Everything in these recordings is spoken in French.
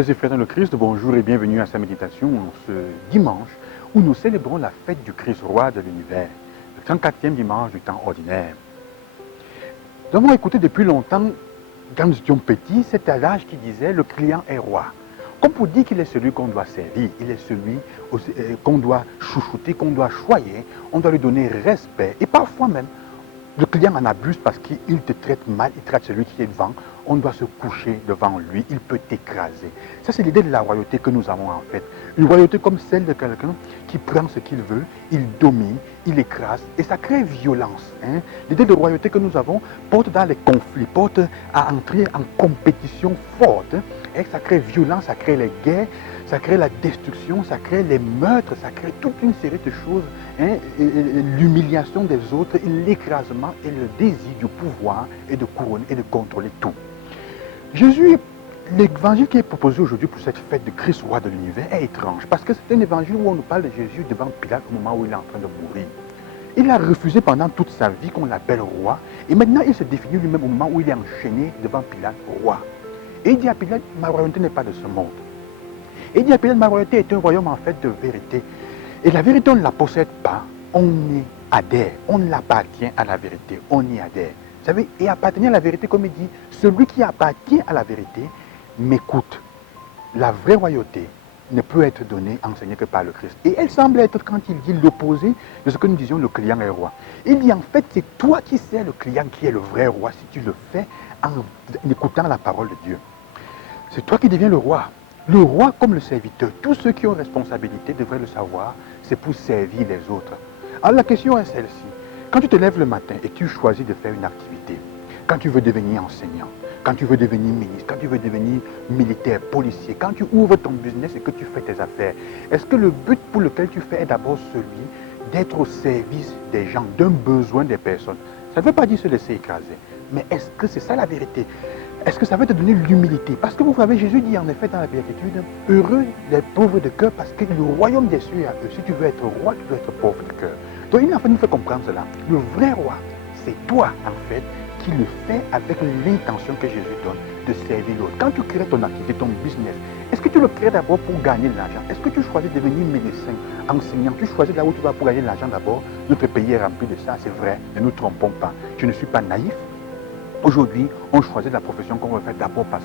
Sœurs et frères dans le Christ, bonjour et bienvenue à sa méditation ce dimanche où nous célébrons la fête du Christ roi de l'univers, le 34e dimanche du temps ordinaire. Nous avons écouté depuis longtemps, quand nous étions petits, cet adage qui disait « le client est roi ». Comme pour dire qu'il est celui qu'on doit servir, il est celui qu'on doit chouchouter, qu'on doit choyer, on doit lui donner respect. Et parfois même, le client en abuse parce qu'il te traite mal, il traite celui qui est devant. On doit se coucher devant lui, il peut t'écraser. Ça, c'est l'idée de la royauté que nous avons en fait. Une royauté comme celle de quelqu'un qui prend ce qu'il veut, il domine, il écrase et ça crée violence. L'idée de royauté que nous avons porte dans les conflits, porte à entrer en compétition forte. Et ça crée violence, ça crée les guerres, ça crée la destruction, ça crée les meurtres, ça crée toute une série de choses. L'humiliation des autres, l'écrasement et le désir du pouvoir et de couronner et de contrôler tout. Jésus, l'évangile qui est proposé aujourd'hui pour cette fête de Christ roi de l'univers est étrange parce que c'est un évangile où on nous parle de Jésus devant Pilate au moment où il est en train de mourir. Il a refusé pendant toute sa vie qu'on l'appelle roi et maintenant il se définit lui-même au moment où il est enchaîné devant Pilate roi. Et il dit à Pilate, ma royauté n'est pas de ce monde. Et il dit à Pilate, ma royauté est un royaume en fait de vérité. Et la vérité, on ne la possède pas, on y adhère, on l'appartient à la vérité, on y adhère. Vous savez, et appartenir à la vérité, comme il dit, celui qui appartient à la vérité m'écoute. La vraie royauté ne peut être donnée, enseignée que par le Christ. Et elle semble être, quand il dit l'opposé de ce que nous disions, le client est roi. Il dit en fait, c'est toi qui sais le client qui est le vrai roi si tu le fais en écoutant la parole de Dieu. C'est toi qui deviens le roi. Le roi comme le serviteur, tous ceux qui ont responsabilité devraient le savoir, c'est pour servir les autres. Alors la question est celle-ci. Quand tu te lèves le matin et tu choisis de faire une activité, quand tu veux devenir enseignant, quand tu veux devenir ministre, quand tu veux devenir militaire, policier, quand tu ouvres ton business et que tu fais tes affaires, est-ce que le but pour lequel tu fais est d'abord celui d'être au service des gens, d'un besoin des personnes? Ça ne veut pas dire se laisser écraser, mais est-ce que c'est ça la vérité? Est-ce que ça va te donner l'humilité? Parce que vous savez, Jésus dit en effet dans la Béatitude, heureux les pauvres de cœur parce que le royaume des cieux est à eux. Si tu veux être roi, tu dois être pauvre de cœur. Donc il en fait nous fait comprendre cela. Le vrai roi, c'est toi en fait qui le fais avec l'intention que Jésus donne de servir l'autre. Quand tu crées ton activité, ton business, est-ce que tu le crées d'abord pour gagner de l'argent? Est-ce que tu choisis de devenir médecin, enseignant? Tu choisis là où tu vas pour gagner de l'argent d'abord? Notre pays est rempli de ça, c'est vrai, ne nous trompons pas. Je ne suis pas naïf. Aujourd'hui, on choisit la profession qu'on veut faire d'abord parce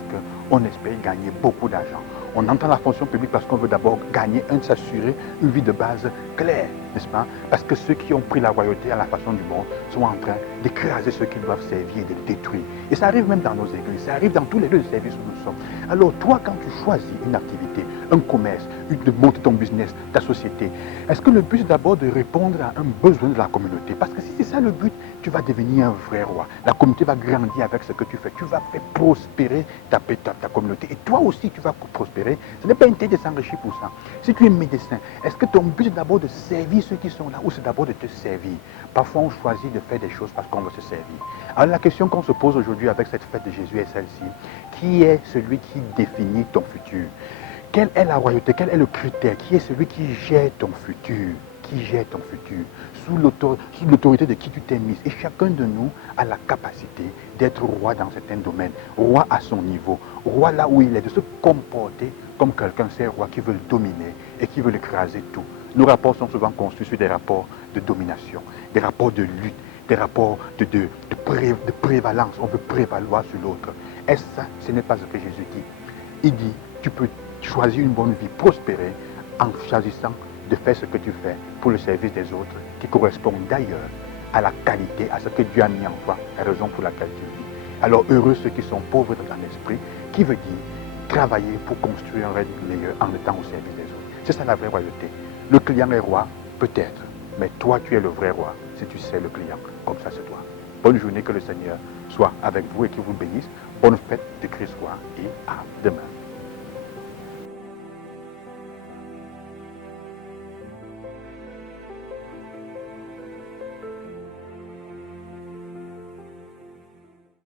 qu'on espère gagner beaucoup d'argent. On entend la fonction publique parce qu'on veut d'abord gagner, s'assurer une vie de base claire, n'est-ce pas? Parce que ceux qui ont pris la royauté à la façon du monde sont en train d'écraser ceux qui doivent servir et de détruire. Et ça arrive même dans nos églises, ça arrive dans tous les lieux de service où nous sommes. Alors toi, quand tu choisis une activité, un commerce, de monter ton business, ta société, est-ce que le but c'est d'abord de répondre à un besoin de la communauté? Parce que si c'est ça le but, tu vas devenir un vrai roi. La communauté va grandir avec ce que tu fais. Tu vas faire prospérer ta communauté. Et toi aussi, tu vas prospérer. Ce n'est pas intérêt de s'enrichir pour ça. Si tu es médecin, est-ce que ton but est d'abord de servir ceux qui sont là ou c'est d'abord de te servir? Parfois, on choisit de faire des choses parce qu'on veut se servir. Alors la question qu'on se pose aujourd'hui avec cette fête de Jésus est celle-ci. Qui est celui qui définit ton futur? Quelle est la royauté? Quel est le critère? Qui est celui qui gère ton futur? Qui gère ton futur? Sous l'autorité de qui tu t'es mis. Et chacun de nous a la capacité d'être roi dans certains domaines, roi à son niveau, roi là où il est, de se comporter comme quelqu'un, c'est roi qui veut le dominer et qui veut l'écraser tout. Nos rapports sont souvent construits sur des rapports de domination, des rapports de lutte, des rapports de prévalence. On veut prévaloir sur l'autre. Est-ce ça? Ce n'est pas ce que Jésus dit. Il dit, tu peux choisir une bonne vie, prospérer en choisissant de faire ce que tu fais pour le service des autres, qui correspond d'ailleurs à la qualité, à ce que Dieu a mis en toi, la raison pour laquelle tu vis. Alors heureux ceux qui sont pauvres dans l'esprit, qui veut dire travailler pour construire un règne meilleur en étant au service des autres. C'est ça la vraie royauté. Le client est roi, peut-être, mais toi tu es le vrai roi, si tu sais le client, comme ça c'est toi. Bonne journée, que le Seigneur soit avec vous et qu'il vous bénisse. Bonne fête de Christ roi et à demain.